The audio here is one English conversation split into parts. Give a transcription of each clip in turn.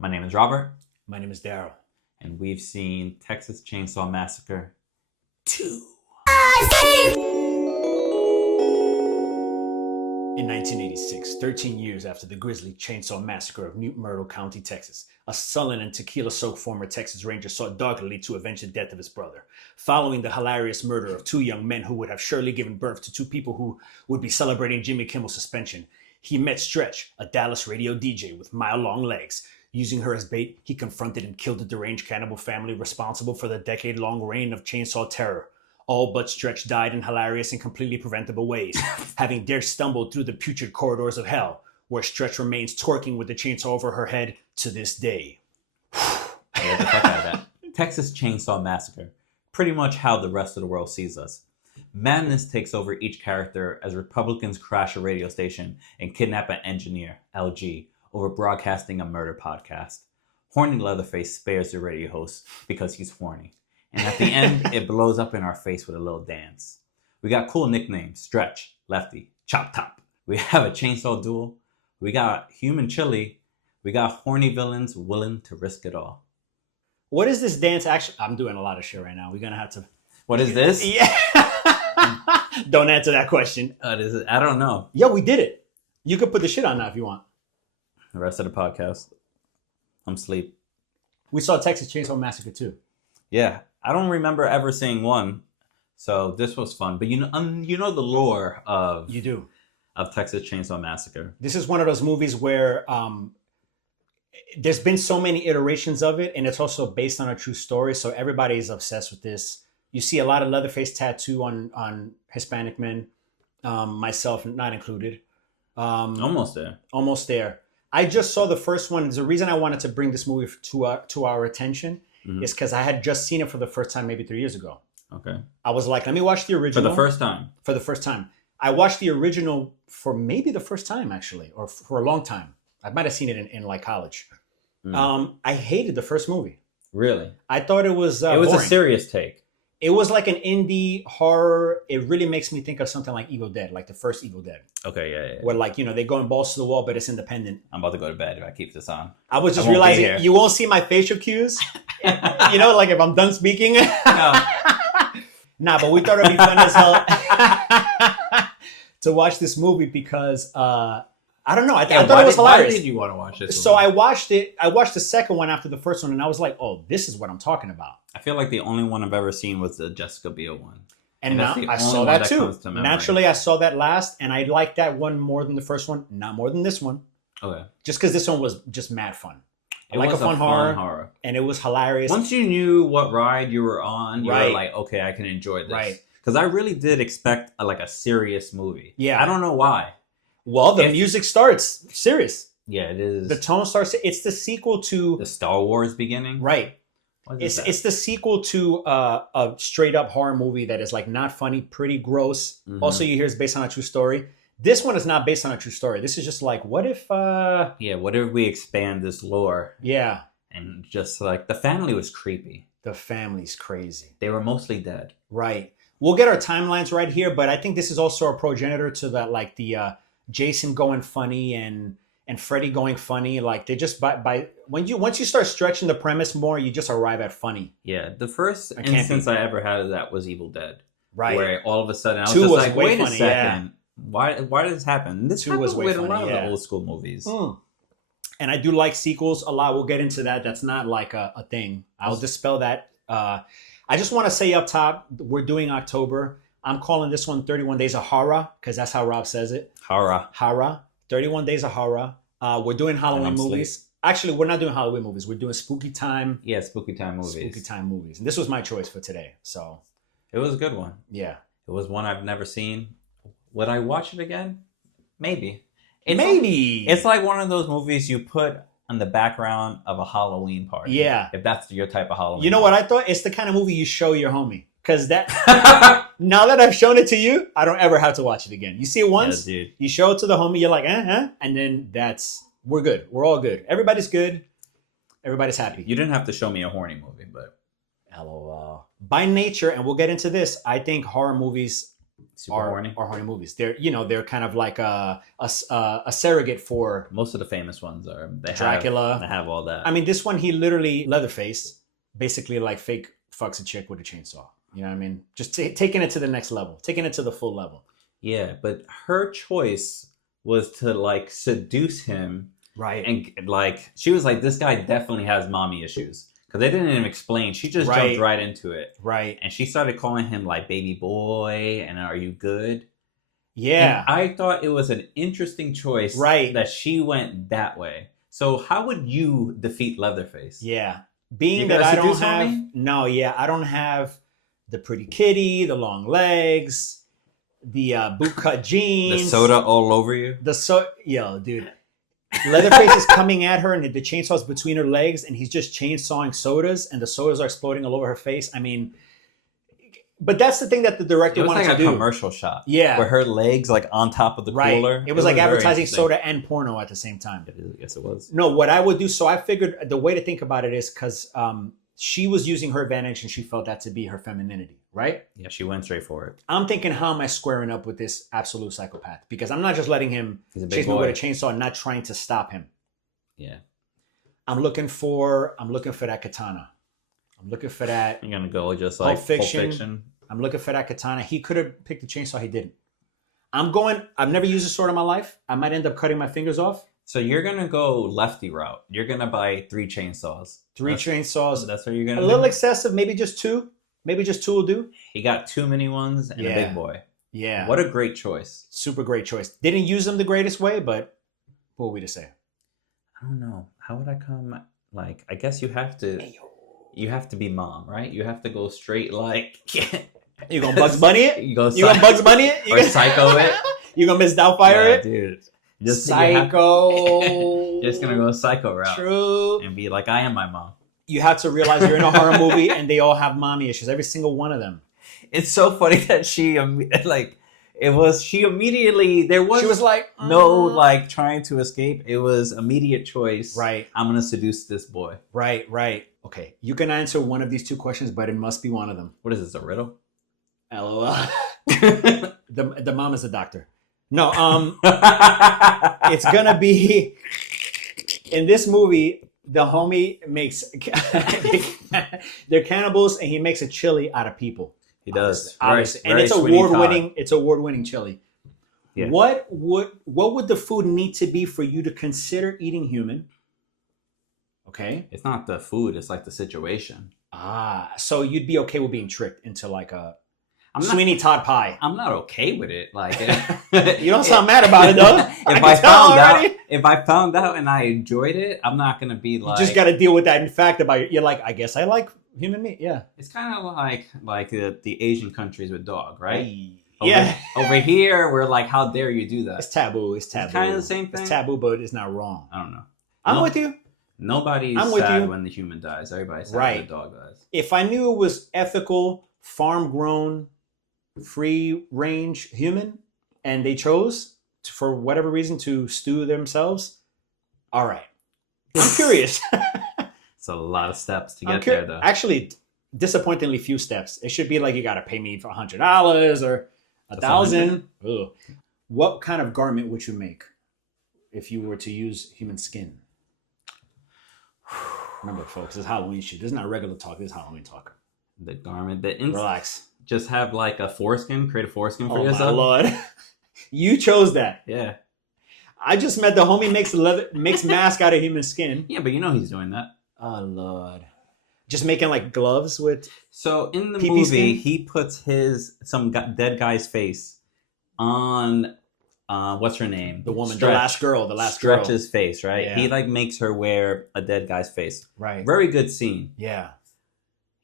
My name is Robert. My name is Daryl. And we've seen Texas Chainsaw Massacre 2. In 1986, 13 years after the grisly chainsaw massacre of New Myrtle County, Texas, a sullen and tequila-soaked former Texas Ranger sought doggedly to avenge the death of his brother, following the hilarious murder of two young men who would have surely given birth to two people who would be celebrating Jimmy Kimmel's suspension. He met Stretch, a Dallas radio DJ with mile-long legs. Using her as bait, he confronted and killed the deranged cannibal family responsible for the decade-long reign of chainsaw terror. All but Stretch died in hilarious and completely preventable ways, having dared stumble through the putrid corridors of hell, where Stretch remains twerking with the chainsaw over her head to this day. I get the fuck out of that. Texas Chainsaw Massacre. Pretty much how the rest of the world sees us. Madness takes over each character as Republicans crash a radio station and kidnap an engineer, LG, over broadcasting a murder podcast. Horny Leatherface spares the radio host because he's horny. And at the end, it blows up in our face with a little dance. We got cool nicknames: Stretch, Lefty, Chop Top. We have a chainsaw duel. We got human chili. We got horny villains willing to risk it all. What is this dance actually? I'm doing a lot of shit right now. We're going to have to... What is this? Yeah. Don't answer that question. What is it? I don't know. Yeah, we did it. You could put the shit on now if you want. The rest of the podcast, I'm asleep. We saw Texas Chainsaw Massacre 2. Yeah, I don't remember ever seeing one, so this was fun. But you know the lore of You do. of Texas Chainsaw Massacre. This is one of those movies where there's been so many iterations of it, and it's also based on a true story, so everybody is obsessed with this. You see a lot of Leatherface tattoo on Hispanic men, myself not included. Almost there. Almost there. I just saw the first one. There's a reason I wanted to bring this movie to our attention is because I had just seen it for the first time maybe 3 years ago. Okay. I was like, let me watch the original. For the first time? For the first time. I watched the original for maybe the first time, actually, or for a long time. I might have seen it in like college. I hated the first movie. Really? I thought it was it was boring. a serious take. It was like an indie horror. It really makes me think of something like Evil Dead, like the first Evil Dead. Okay, yeah. Where like, they go in balls to the wall, but it's independent. I'm about to go to bed if I keep this on. I was just realizing you won't see my facial cues. Like if I'm done speaking. No. Nah, but we thought it'd be fun as hell to watch this movie because I don't know. I thought it was hilarious. Why did you want to watch this? So I watched it. I watched the second one after the first one, and I was like, "Oh, this is what I'm talking about." I feel like the only one I've ever seen was the Jessica Biel one. And now I saw that too. Naturally, I saw that last, and I liked that one more than the first one. Not more than this one. Okay. Just because this one was just mad fun. It was a fun horror. And it was hilarious. Once you knew what ride you were on, you were like, okay, I can enjoy this. Right. Because I really did expect a serious movie. Yeah. I don't know why. Well, the music starts serious. Yeah, it is. The tone starts. It's the sequel to the Star Wars beginning. Right. It's the sequel to a straight up horror movie that is like not funny, pretty gross. Mm-hmm. Also, you hear it's based on a true story. This one is not based on a true story. This is just like, what if... what if we expand this lore? Yeah. And just like, the family was creepy. The family's crazy. They were mostly dead. Right. We'll get our timelines right here, but I think this is also a progenitor to that, like the Jason going funny and Freddy going funny. Like they just, once you start stretching the premise more, you just arrive at funny. Yeah. The first instance I ever had of that was Evil Dead. Right. Where all of a sudden I was 2 just was like, way wait funny, a second. Yeah. Why did this happen? This 2 was way with funny, a lot of the old school movies. And I do like sequels a lot. We'll get into that. That's not like a thing. I'll dispel that. I just want to say up top, we're doing October. I'm calling this one 31 Days of Horror because that's how Rob says it. Horror. 31 Days of Horror. We're doing Halloween movies. Actually, we're not doing Halloween movies. We're doing spooky time. Yeah, spooky time movies. And this was my choice for today. So it was a good one. Yeah. It was one I've never seen. Would I watch it again? Maybe. It's like one of those movies you put on the background of a Halloween party. Yeah. If that's your type of Halloween. You know what I thought? It's the kind of movie you show your homie. Because that now that I've shown it to you, I don't ever have to watch it again. You see it once, you show it to the homie, you're like, and then we're good. We're all good. Everybody's good. Everybody's happy. You didn't have to show me a horny movie, but LOL. By nature, and we'll get into this, I think horror movies Super horny. are horny movies. They're they're kind of like a surrogate for Most of the famous ones are Dracula. They have all that. I mean, this one he literally Leatherface, basically like fake fucks a chick with a chainsaw. You know what I mean? Just taking it to the next level, taking it to the full level. Yeah, but her choice was to like seduce him, right? And like she was like, this guy definitely has mommy issues because they didn't even explain. She just jumped right into it, right? And she started calling him like baby boy and are you good? Yeah, and I thought it was an interesting choice, right? That she went that way. So how would you defeat Leatherface? Yeah, being that I don't have I don't have the pretty kitty, the long legs. The bootcut jeans, the soda all over you. Yo, dude, Leatherface is coming at her, and the chainsaw's between her legs, and he's just chainsawing sodas, and the sodas are exploding all over her face. I mean, but that's the thing that the director wanted to do. It was like a commercial shot, yeah, where her legs like on top of the cooler. It was like advertising soda and porno at the same time. Yes, it was. No, what I would do. So I figured the way to think about it is because she was using her advantage, and she felt that to be her femininity. Right? Yeah, she went straight for it. I'm thinking, how am I squaring up with this absolute psychopath? Because I'm not just letting him chase me with a chainsaw and not trying to stop him. Yeah. I'm looking for that katana. I'm looking for that. You're gonna go just like Pulp Fiction. I'm looking for that katana. He could have picked the chainsaw. He didn't. I've never used a sword in my life. I might end up cutting my fingers off. So you're gonna go lefty route. You're gonna buy 3 chainsaws. Three chainsaws. That's what you're gonna do? A little excessive. Maybe just 2. Maybe just 2 will do. He got 2 mini ones and a big boy. Yeah. What a great choice. Super great choice. Didn't use them the greatest way, but what were we to say? I don't know. How would I come? Like, I guess you have to be mom, right? You have to go straight like... You gonna Bugs Bunny it? You gonna Bugs Bunny it? Or Psycho it? You gonna Miss Doubtfire it? Dude. Psycho. Just gonna go Psycho route. True. And be like, I am my mom. You have to realize you're in a horror movie and they all have mommy issues. Every single one of them. It's so funny that she immediately, there was, she was like, no like trying to escape. It was immediate choice. Right. I'm going to seduce this boy. Right. Okay. You can answer one of these 2 questions, but it must be one of them. What is this, a riddle? LOL. The mom is the doctor. No, it's going to be, in this movie, the homie makes, they're cannibals, and he makes a chili out of people. He does. Obviously. And it's award-winning. It's award-winning chili. Yeah. What would the food need to be for you to consider eating human? Okay. It's not the food. It's like the situation. So you'd be okay with being tricked into like a Sweeney Todd pie. I'm not okay with it. Like you don't sound mad about it though. If I found out and I enjoyed it, I'm not gonna be like. You just got to deal with that. In fact, you're like, I guess I like human meat. Yeah. It's kind of like the Asian countries with dog, right? Yeah. Over here, we're like, how dare you do that? It's taboo. It's kind of the same thing. It's taboo, but it's not wrong. I don't know. I'm with you. Nobody's sad when the human dies. Everybody's sad when the dog dies. If I knew it was ethical, farm-grown, free-range human, and they chose, for whatever reason, to stew themselves, all right. I'm curious. It's a lot of steps to get there, though. Actually, disappointingly few steps. It should be like you got to pay me for $100 or $1,000. What kind of garment would you make if you were to use human skin? Remember, folks, this is Halloween shit. This is not regular talk. This is Halloween talk. The garment. Relax. Just have like a foreskin. Create a foreskin for yourself. Oh, my Lord. You chose that. Yeah. I just met the homie makes mask out of human skin. Yeah, but you know he's doing that. Oh, Lord. Just making like gloves with. So in the movie, he puts some dead guy's face on what's her name? The woman, the last girl. Stretch's face, right? Yeah. He like makes her wear a dead guy's face. Right. Very good scene. Yeah.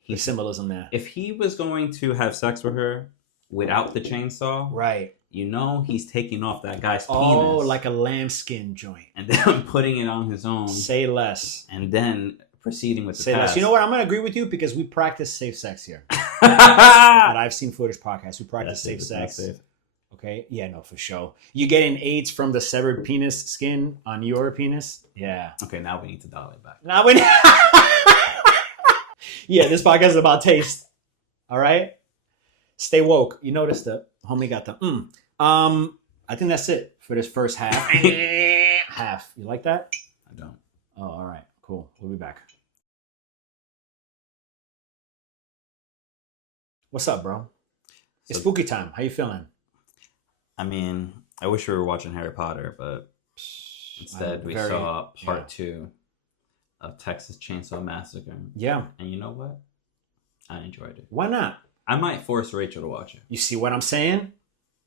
The symbolism there. If he was going to have sex with her without the chainsaw, right? You know he's taking off that guy's penis. Oh, like a lambskin joint. And then putting it on his own. Say less. And then proceeding with the task. Less. You know what? I'm going to agree with you because we practice safe sex here. But I've seen footage podcasts. We practice safe sex. Safe. Okay? Yeah, no, for sure. You getting AIDS from the severed penis skin on your penis? Yeah. Okay, now we need to dial it back. Yeah, this podcast is about taste. All right? Stay woke. You noticed that. Homie got the I think that's it for this first half. Half. You like that? I don't. Oh, all right. Cool. We'll be back. What's up, bro? It's spooky time. How you feeling? I mean, I wish we were watching Harry Potter, but instead we saw part 2 of Texas Chainsaw Massacre. Yeah. And you know what? I enjoyed it. Why not? I might force Rachel to watch it. You see what I'm saying?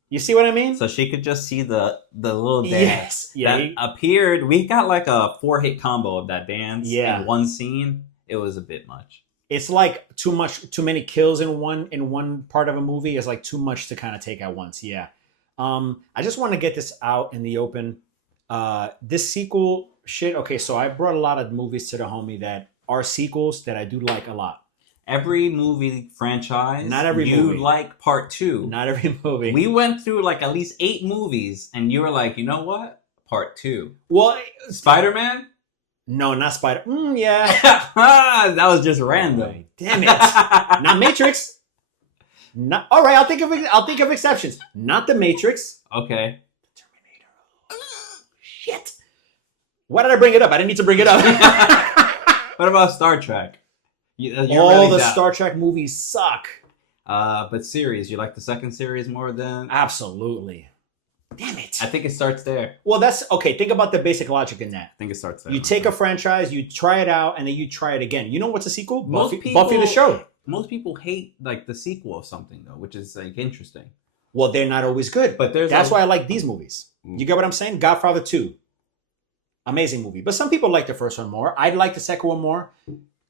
You see what I mean? So she could just see the little dance Yes. Yeah. that appeared. We got like a 4-hit combo of that dance in one scene. It was a bit much. It's like too many kills in one part of a movie is like too much to kind of take at once. Yeah. I just want to get this out in the open. This sequel shit. Okay, so I brought a lot of movies to the homie that are sequels that I do like a lot. Every movie franchise, not every you movie. like part 2. Not every movie. We went through like at least 8 movies, and you were like, you know what? Part 2. Well, Spider-Man? No, not Spider. Yeah. That was just random. Damn it. Not Matrix. Not all right. I'll think of exceptions. Not the Matrix. Okay. Terminator. Shit. Why did I bring it up? I didn't need to bring it up. What about Star Trek? All the Star Trek movies suck. But series, you like the second series more than? Absolutely. Damn it. I think it starts there. Well, that's okay. Think about the basic logic in that. I think it starts there. You take a franchise, you try it out, and then you try it again. You know what's a sequel? Buffy the show. Most people hate like the sequel of something though, which is like interesting. Well, they're not always good. But that's why I like these movies. You get what I'm saying? Godfather 2. Amazing movie. But some people like the first one more. I'd like the second one more.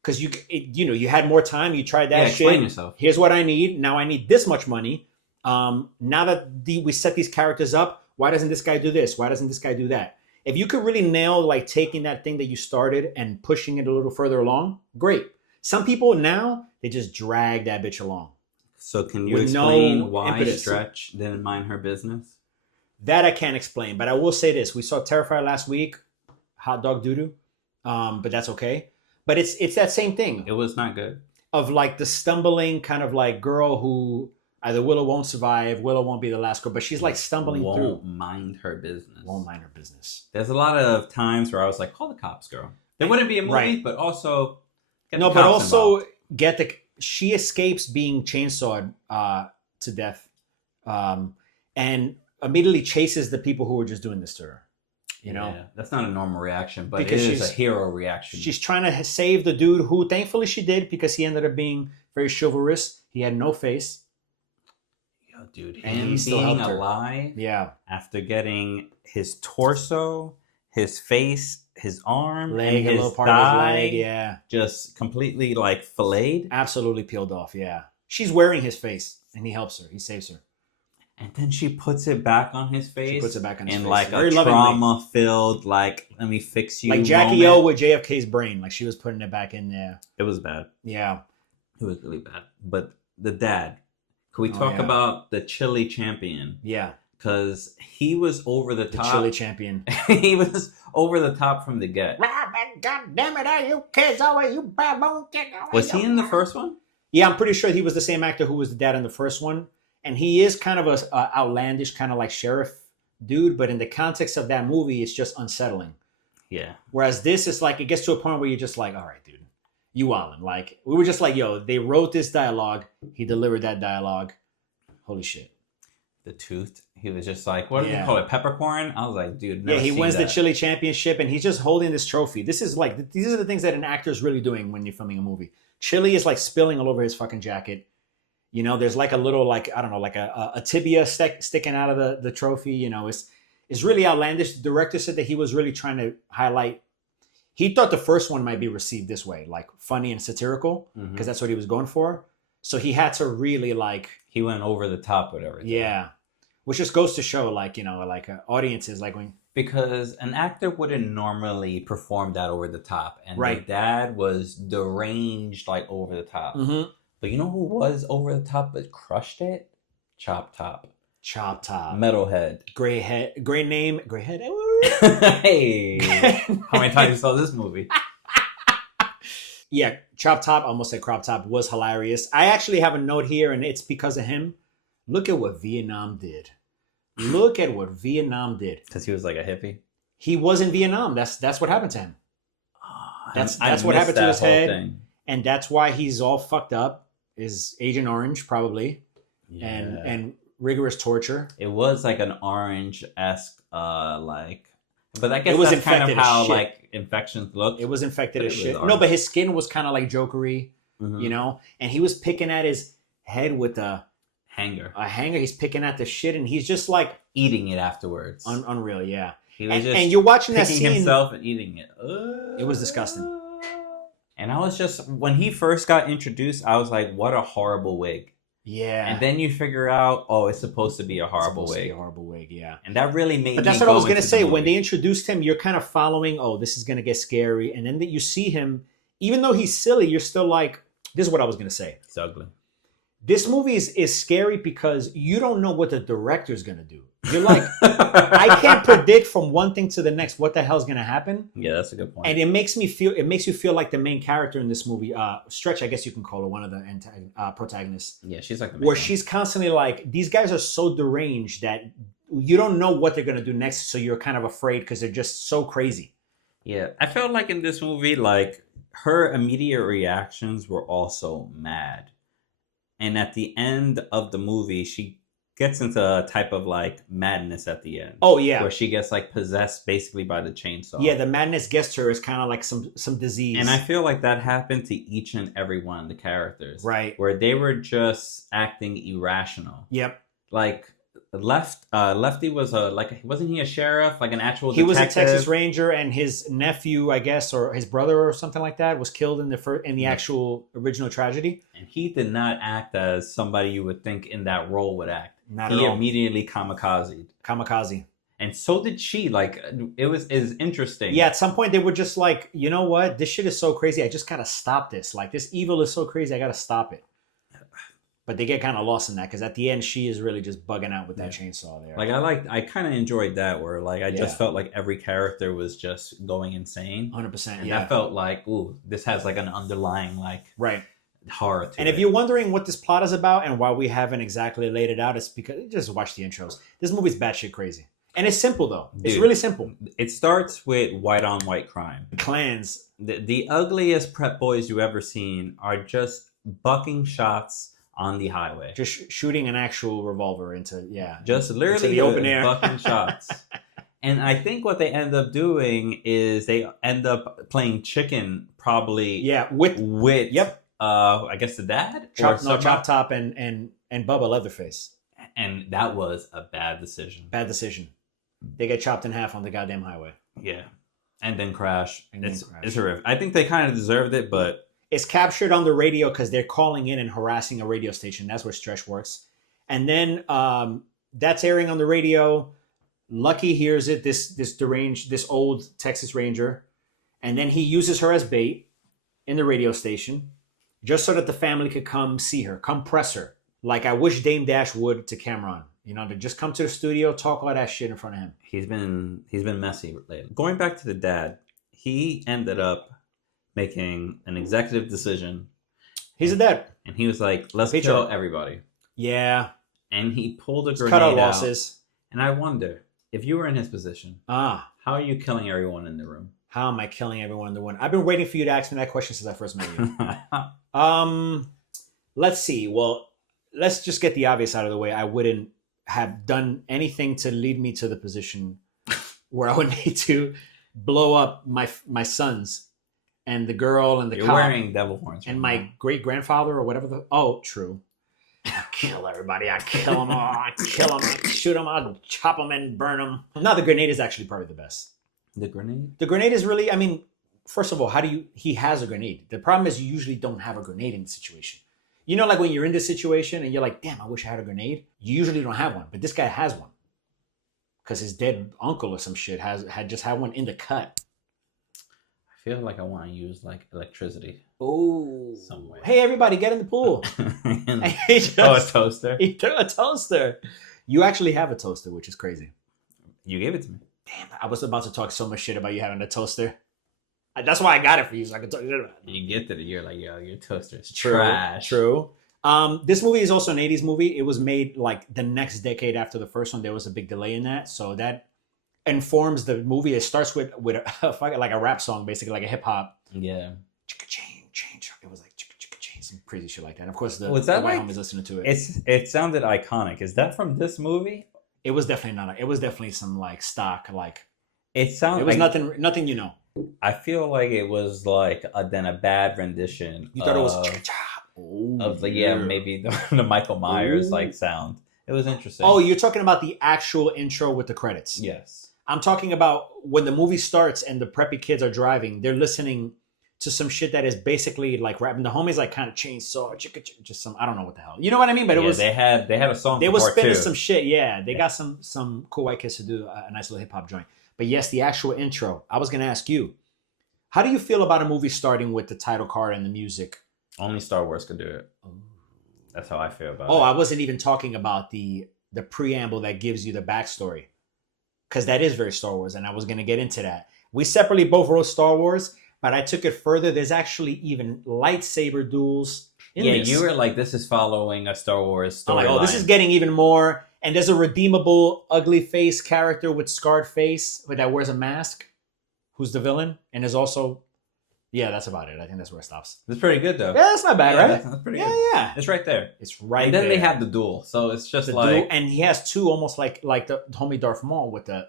Because you had more time. You tried that shit. Explain yourself. Here's what I need. Now I need this much money. Now that we set these characters up, why doesn't this guy do this? Why doesn't this guy do that? If you could really nail like taking that thing that you started and pushing it a little further along, great. Some people now, they just drag that bitch along. So can you explain why Stretch didn't mind her business? That I can't explain, but I will say this. We saw Terrifier last week. Hot dog doo-doo. But that's okay. But it's that same thing. It was not good. Of like the stumbling kind of like girl who either will or won't survive. Willow won't be the last girl, but she's like stumbling through. Won't mind her business. Won't mind her business. There's a lot of times where I was like, call the cops, girl. There wouldn't be a movie, but also she escapes being chainsawed to death, and immediately chases the people who were just doing this to her. You know, that's not a normal reaction, but because it is a hero reaction. She's trying to save the dude who, thankfully, she did because he ended up being very chivalrous. He had no face. Yo, dude, and him being alive, after getting his torso, his face, his arm, leg, and a little part of his leg, just completely like filleted, absolutely peeled off. Yeah, she's wearing his face, and he helps her. He saves her. And then she puts it back on his face. She puts it back on his face. In like a trauma-filled, like, let me fix you like Jackie O with JFK's brain. Like she was putting it back in there. It was bad. Yeah. It was really bad. But the dad, can we talk about the chili champion? Yeah. Because he was over the top. The chili champion. He was over the top from the get. God damn it, you kids always, you baboon kid. Was he in the first one? Yeah, I'm pretty sure he was the same actor who was the dad in the first one. And he is kind of a outlandish, kind of like sheriff dude. But in the context of that movie, it's just unsettling. Yeah. Whereas this is like, it gets to a point where you're just like, all right, dude, you wildin'. Like, we were just like, yo, they wrote this dialogue. He delivered that dialogue. Holy shit. The tooth. He was just like, what do they call it? Peppercorn? I was like, dude, never he wins the chili championship and he's just holding this trophy. This is like, these are the things that an actor is really doing when you're filming a movie. Chili is like spilling all over his fucking jacket. You know, there's like a little, like, I don't know, like a tibia sticking out of the trophy. You know, it's really outlandish. The director said that he was really trying to highlight. He thought the first one might be received this way, like funny and satirical, because that's what he was going for. So he had to really like. He went over the top with everything. Yeah. Which just goes to show, like, you know, like audiences, like when. Because an actor wouldn't normally perform that over the top. And the dad was deranged, like over the top. Mm-hmm. But you know who was over the top but crushed it? Chop Top. Chop Top. Metalhead. Gray name. Gray head. Hey. How many times you saw this movie? Yeah, Chop Top, I almost said Crop Top, was hilarious. I actually have a note here, and it's because of him. Look at what Vietnam did. Look at what Vietnam did. Because he was like a hippie. He was in Vietnam. That's what happened to him. That's I what happened to his whole head. thing. And that's why he's all fucked up. Is Agent Orange, probably. Yeah. And rigorous torture. It was like an Orange-esque, like... But I guess It was that's kind of infected as how, shit. like, infections look. It was infected But as it was shit. orange. No, but his skin was kind of like jokery, Mhm. you know? And he was picking at his head with a Hanger. hanger. He's picking at the shit, and he's just like... Eating it afterwards. unreal, yeah. He was just and you're watching that picking scene... himself and eating it. It was disgusting. And I was just... When he first got introduced, I was like, what a horrible wig. Yeah. And then you figure out, oh, it's supposed to be a horrible It's supposed to be wig. a horrible wig, yeah. And that really made But me that's what I was go going to into the say. When movie. they introduced him, you're kind of following, oh, this is going to get scary. And then that you see him, even though he's silly, you're still like, this is what I was going to say. It's ugly. This movie is scary because you don't know what the director's going to do. You're like, I can't predict from one thing to the next what the hell's going to happen. Yeah, that's a good point. And it makes you feel like the main character in this movie, Stretch, I guess you can call her one of the protagonists. Yeah, she's like the Where main she's constantly like, these guys are so deranged that you don't know what they're going to do next. So you're kind of afraid because they're just so crazy. Yeah, I felt like in this movie, like, her immediate reactions were also mad. And at the end of the movie, she gets into a type of, like, madness at the end. Oh, yeah. Where she gets, like, possessed basically by the chainsaw. Yeah, the madness gets her is kind of like some disease. And I feel like that happened to each and every one of the characters. Right. Where they were just acting irrational. Yep. Like, Lefty was wasn't he a sheriff? Like an actual He detective? was a Texas Ranger, and his nephew, I guess, or his brother or something like that, was killed in the actual original tragedy. And he did not act as somebody you would think in that role would act. Not He at all. immediately kamikaze. And so did she. Like, is interesting. Yeah, at some point they were just like, you know what? This shit is so crazy. I just gotta stop this. Like, this evil is so crazy. I gotta stop it. But they get kind of lost in that because at the end she is really just bugging out with that chainsaw there. Like, I kind of enjoyed that where, like, I just Yeah. felt like every character was just going insane. 100%. And Yeah. I felt like, ooh, this has like an underlying, like, Right. horror to it. And if you're wondering what this plot is about and why we haven't exactly laid it out, it's because just watch the intros. This movie's batshit crazy. And it's simple though. It's Dude. really simple. It starts with white on white crime. Clans. The ugliest prep boys you ever seen are just bucking shots on the highway. Just shooting an actual revolver into Just literally into the open air. bucking shots. And I think what they end up doing is they end up playing chicken probably with yep. I guess the dad? Chop Top and Bubba Leatherface. And that was a bad decision. Bad decision. They get chopped in half on the goddamn highway. Yeah. And then crash. And then It's crash. horrific. I think they kind of deserved it, but It's captured on the radio because they're calling in and harassing a radio station. That's where Stretch works. And then that's airing on the radio. Lucky hears it, this old Texas Ranger. And then he uses her as bait in the radio station just so that the family could come see her, come press her. Like I wish Dame Dash would to Cameron. You know, to just come to the studio, talk all that shit in front of him. he's been messy lately. Going back to the dad, he ended up making an executive decision. He's a dad. And he was like, let's Patriot. kill everybody. Yeah. And he pulled a Let's grenade cut our out. losses. And I wonder, if you were in his position, how are you killing everyone in the room? How am I killing everyone in the one? I've been waiting for you to ask me that question since I first met you. Let's see. Well, let's just get the obvious out of the way. I wouldn't have done anything to lead me to the position where I would need to blow up my sons and the girl and the You're cop wearing devil horns. and right my great grandfather or whatever. True. I kill everybody. I kill them all. I kill them. I shoot them. I chop them and burn them. No, the grenade is actually probably the best. now. The grenade? The grenade is really, I mean, first of all, he has a grenade. The problem is you usually don't have a grenade in the situation. You know, like when you're in this situation and you're like, damn, I wish I had a grenade. You usually don't have one, but this guy has one. Because his dead uncle or some shit had one in the cut. I feel like I want to use like electricity. Oh. Somewhere. Hey, everybody, get in the pool. A toaster? He threw a toaster. You actually have a toaster, which is crazy. You gave it to me. Damn, I was about to talk so much shit about you having a toaster. That's why I got it for you, so I could talk shit about it. You get it. You're like, yo, your toaster is True, trash. True. This movie is also an 80s movie. It was made like the next decade after the first one. There was a big delay in that. So that informs the movie. It starts with like a rap song, basically like a hip hop. Yeah. Chicka chain, chain. It was like chicka chicka chain, some crazy shit like that. And of course, the Was that white like, homies listening to it. it sounded iconic. Is that from this movie? It was definitely not. It was definitely some like stock. Like It sounded. it was like, nothing. You know. I feel like it was like a bad rendition. You thought it was of the maybe the Michael Myers like sound. It was interesting. Oh, you're talking about the actual intro with the credits. yes. I'm talking about when the movie starts and the preppy kids are driving. They're listening to some shit that is basically like rapping. The homies like kind of chainsaw, just some, I don't know what the hell. You know what I mean? But it was they had a song. they for was part spinning two. some shit. Yeah, they got some cool white kids to do a nice little hip hop joint. But yes, the actual intro. I was gonna ask you, how do you feel about a movie starting with the title card and the music? Only Star Wars could do it. That's how I feel about it. Oh, I wasn't even talking about the preamble that gives you the backstory, because that is very Star Wars, and I was gonna get into that. We separately both wrote Star Wars, but I took it further. There's actually even lightsaber duels in this. You were like, this is following a Star Wars I'm storyline. like, oh, this is getting even more. And there's a redeemable ugly face character with scarred face that wears a mask, who's the villain, and is also, yeah, that's about it. I think that's where it stops. It's pretty good though. Yeah, that's not bad, right? That's pretty Yeah, good. yeah. It's right there. It's right And then there. they have the duel, so it's just The like duel, and he has two almost like the homie Darth Maul with the.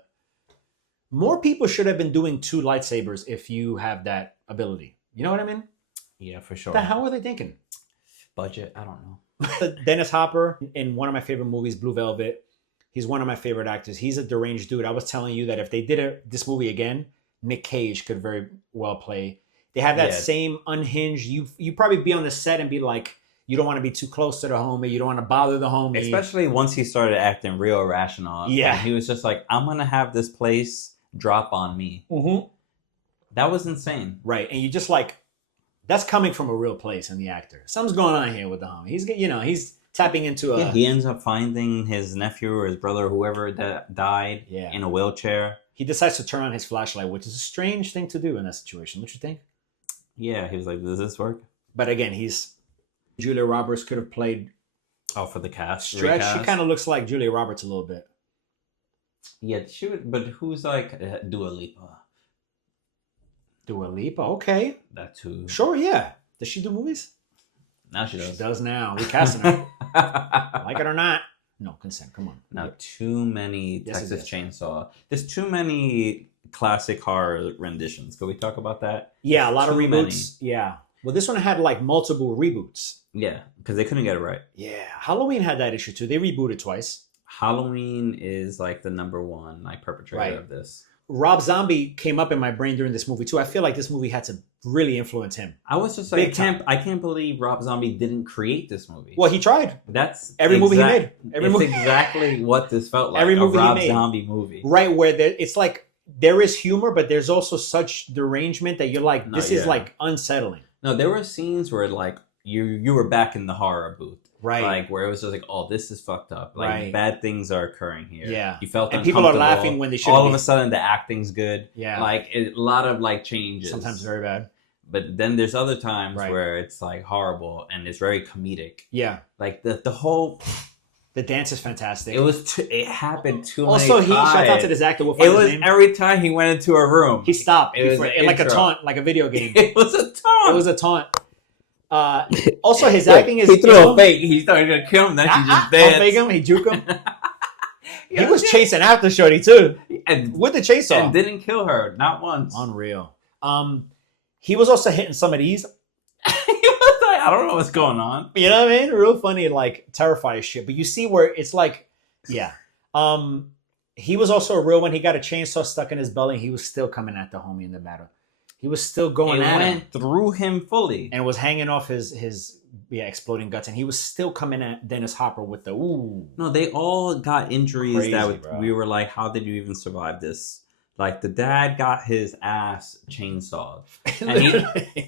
More people should have been doing two lightsabers if you have that ability. You know what I mean? yeah, for sure. What the hell were they thinking? Budget, I don't know. Dennis Hopper in one of my favorite movies, Blue Velvet. He's one of my favorite actors. He's a deranged dude. I was telling you that if they did this movie again, Nick Cage could very well play. They have that same unhinged. You probably be on the set and be like, you don't want to be too close to the homie. You don't want to bother the homie. Especially once he started acting real irrational. Yeah. And he was just like, I'm gonna have this place drop on me. Mm-hmm. That was insane. Right, and you just like, that's coming from a real place in the actor. Something's going on here with the homie. He's tapping into a. Yeah, he ends up finding his nephew or his brother or whoever that died in a wheelchair. He decides to turn on his flashlight, which is a strange thing to do in that situation. Don't you think? Yeah, he was like, does this work? But again, Julia Roberts could have played Oh, for the cast? Stretch. Recast? She kind of looks like Julia Roberts a little bit. Yeah, she would, but who's like Dua Lipa? Dua Lipa, okay. That too. Sure, yeah. Does she do movies? Now she does. She does now. We casting her. Like it or not. No, consent. Come on. Now, too many Yes, Texas Chainsaw. There's too many classic horror renditions. Could we talk about that? Yeah, a lot of Too reboots. Yeah. Well, this one had like multiple reboots. Yeah, because they couldn't get it right. Yeah. Halloween had that issue too. They rebooted twice. Halloween is like the number one like perpetrator of this. Rob Zombie came up in my brain during this movie too. I feel like this movie had to really influence him. I was just like, Big I can't believe Rob Zombie didn't create this movie. Well, he tried. That's Every movie he made. It's exactly what this felt like. Every movie a he Rob made. Zombie movie. Right, where it's like there is humor, but there's also such derangement that you're like, this is like unsettling. No, there were scenes where like you were back in the horror booth. Right. Like where it was just like, oh, this is fucked up. Like bad things are occurring here. Yeah. You felt and people are uncomfortable. laughing when they should. All of a sudden, the acting's good. Yeah. Like a lot of like changes. Sometimes very bad. But then there's other times where it's like horrible and it's very comedic. Yeah. Like the whole. The dance is fantastic. It happened too many also, times. shout out to this actor. We'll it find was his name. every time he went into a room. He stopped. It was like a taunt, like a video game. It was a taunt. It was a taunt. Also, his acting is. He threw a fake. He thought he was gonna kill him. Then he just danced. Fake him. He juke him. He was chasing after Shorty too, and with the chainsaw, and didn't kill her, not once. Unreal. He was also hitting some of these. He was like, I don't know what's going on. You know what I mean? Real funny, like terrifying shit. But you see where it's like, yeah. He was also a real one. He got a chainsaw stuck in his belly. And he was still coming at the homie in the battle. He was still going at him. It went through him fully. And was hanging off his exploding guts. And he was still coming at Dennis Hopper with the ooh. No, they all got injuries Crazy, that we were like, how did you even survive this? Like the dad got his ass chainsawed.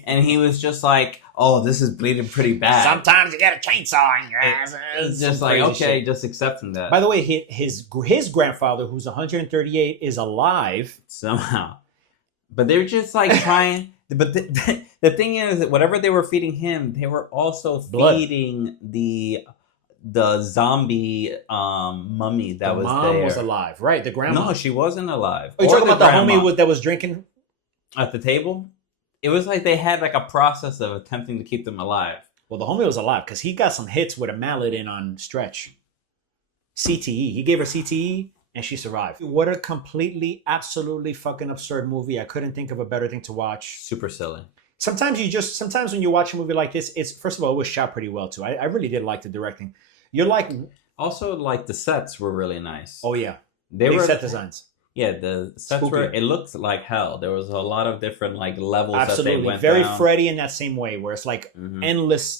And he was just like, oh, this is bleeding pretty bad. Sometimes you get a chainsaw in your ass. It's just like, okay, shit. Just accepting that. By the way, his grandfather, who's 138, is alive. Somehow. But they're just like trying. But the thing is that whatever they were feeding him, they were also Blood. feeding the zombie mummy that was mom there. was alive, right? The grandma. No, she wasn't alive. Are you Or talking about the grandma. homie that was drinking? At the table? It was like they had like a process of attempting to keep them alive. Well, the homie was alive because he got some hits with a mallet in on Stretch. CTE. He gave her CTE and she survived. What a completely, absolutely fucking absurd movie. I couldn't think of a better thing to watch. Super silly. Sometimes when you watch a movie like this, it's first of all, it was shot pretty well too. I really did like the directing. You're like, Also, like the sets were really nice. oh yeah, They big were set designs. Yeah, the sets Spooky. were. It looked like hell. There was a lot of different like levels Absolutely, that they went very down. Freddy in that same way, where it's like Mhm.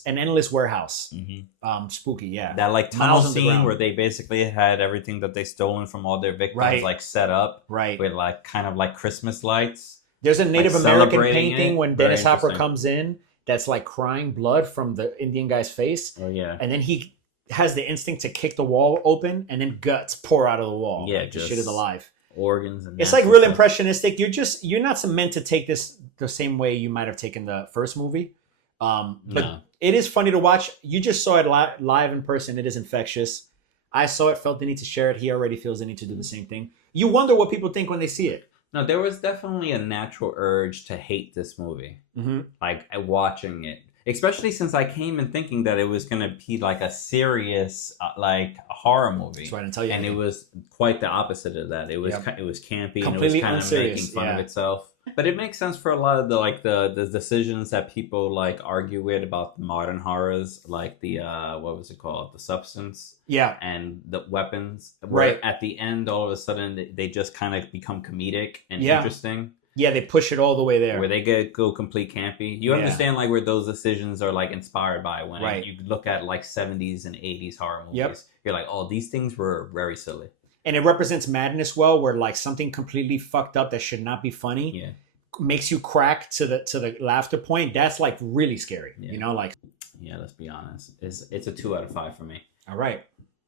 an endless warehouse. Mhm. Spooky, yeah. That like tunnel Miles scene underground. where they basically had everything that they stolen from all their victims Right. like set up Right. with like kind of like Christmas lights. There's a Native like, American celebrating painting it. when Very Dennis Hopper interesting. comes in that's like crying blood from the Indian guy's face. Oh yeah. And then he has the instinct to kick the wall open and then guts pour out of the wall. Yeah, Like, the shit just is alive. Organs and It's nasty like real stuff. impressionistic. You're not meant to take this the same way you might have taken the first movie. But No. it is funny to watch. You just saw it live in person. It is infectious. I saw it, felt the need to share it. He already feels the need to do the same thing. You wonder what people think when they see it. No, there was definitely a natural urge to hate this movie. Mm-hmm. Like watching it, especially since I came in thinking that it was gonna be like a serious like horror movie. That's why I didn't tell you. And it anything. was quite the opposite of that. It was Yep. it was campy Completely and it was kind of unserious, making fun yeah. of itself. But it makes sense for a lot of the decisions that people like argue with about the modern horrors, like the what was it called, the substance Yeah. and the weapons. Where Right. at the end, all of a sudden, they just kind of become comedic and Yeah. interesting. Yeah, they push it all the way there. Where they go complete campy. You Yeah. understand like where those decisions are like inspired by when Right. you look at like 70s and 80s horror movies. Yep. You're like, oh, these things were very silly. And it represents madness well, where like something completely fucked up that should not be funny Yeah. makes you crack to the laughter point. That's like really scary. Yeah. You know, like, Yeah, let's be honest. It's a 2 out of 5 for me. all right.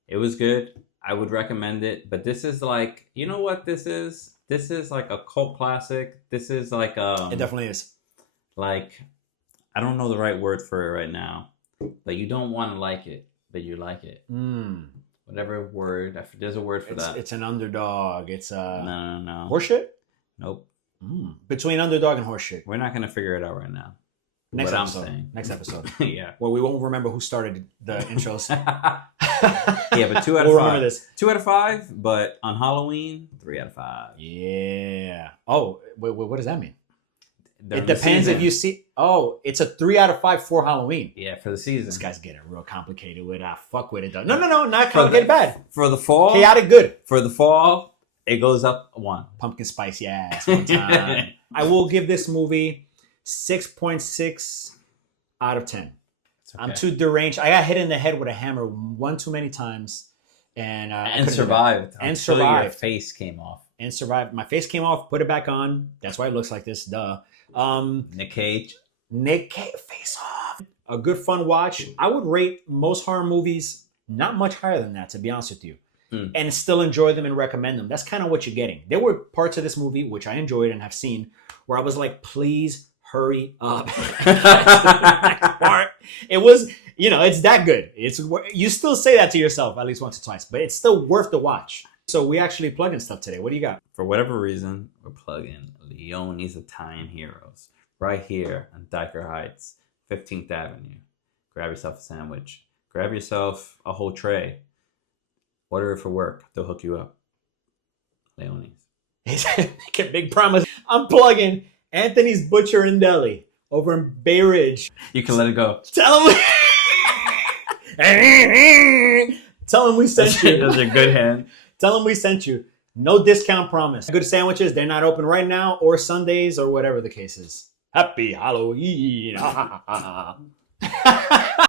It was good. I would recommend it, but this is like, you know what this is? This is like a cult classic. This is like It definitely is. like I don't know the right word for it right now, but you don't want to like it, but you like it. Whatever word. There's a word for that. It's an underdog. It's No. horseshit. Nope. Between underdog and horseshit. We're not gonna figure it out right now. Next What I'm episode. saying. Next episode. Yeah. Where we won't remember who started the intros. Yeah, but 2 out of We'll 5. remember this. 2 out of 5, but on Halloween, 3 out of 5. Yeah. Oh, wait, what does that mean? During It the depends if season. you see. Oh, it's a 3 out of 5 for Halloween. Yeah, for the season. This guy's getting real complicated with fuck with it though. No, not For complicated the- bad. For the fall. Chaotic good. For the fall, it goes up 1. Pumpkin spice, yes. One time. I will give this movie 6.6 out of 10. It's okay. I'm too deranged. I got hit in the head with a hammer one too many times, and I and couldn't do that. survived. And until Your survived. face came off. And survived. My face came off. Put it back on. That's why it looks like this. Duh. Nick Cage. Nick Cage, face off. A good fun watch. I would rate most horror movies not much higher than that, to be honest with you, and still enjoy them and recommend them. That's kind of what you're getting. There were parts of this movie which I enjoyed and have seen where I was like, please hurry up. It was, it's that good. You still say that to yourself at least once or twice, but it's still worth the watch. So we actually plugging stuff today. What do you got? For whatever reason, we're plugging Leone's Italian Heroes right here on Dyker Heights, 15th Avenue. Grab yourself a sandwich. Grab yourself a whole tray. Order it for work. They'll hook you up. Leone's. He's making a big promise. I'm plugging Anthony's Butcher and Deli over in Bay Ridge. You can let it go. Tell him Tell him we sent you. Those are good hand. Tell him we sent you. No discount promise. Good sandwiches. They're not open right now or Sundays or whatever the case is. Happy Halloween.